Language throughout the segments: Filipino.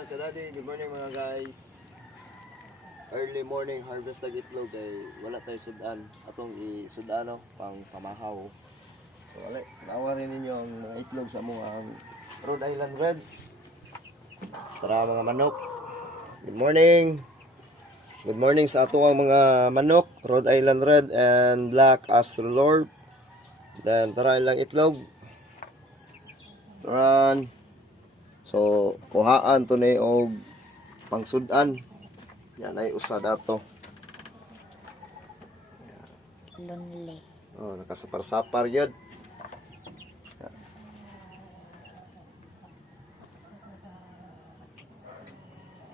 mga kadadi, good morning mga guys. Early morning harvest ng itlog kay wala tayo sudan. Atong isudano pang pamahaw. So wala, nawa rin ninyo ang mga itlog sa mga Rhode Island Red. Tara mga manok. Good morning. Good morning sa ato ang mga manok, Rhode Island Red and Black Astrolord. Then tara ilang itlog. Run. So, kuhaan to na og pangsudan. Yan ay usa dato. Lonely. Oh, nakasapar-sapar yun.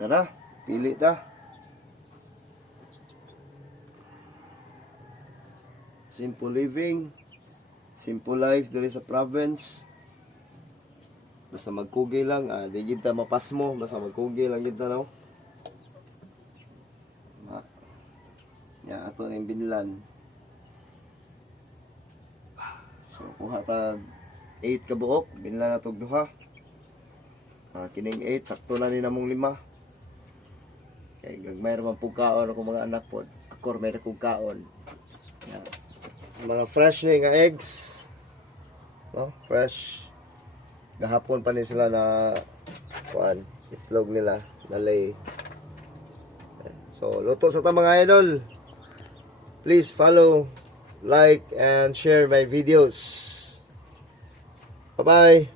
Tara, pili ta. Simple living, simple life diri sa province. Basta magkugi lang, di kita mapasmo, basta magkugi lang kita no. Ya, ato yung binlan. So, kuha tag 8 ka buok, binlan na tog duha. Kining 8, sakto na ni namong 5. Kaya gagmay naman pugkaon ako mga anak po. Ako may nakugkaon. Yan. Mga fresh nga eggs. No? Fresh. Gahapon pa ni sila na kuan, itlog nila, nalay. So, luto sa ta mga idol. Please follow, like, and share my videos. Bye-bye.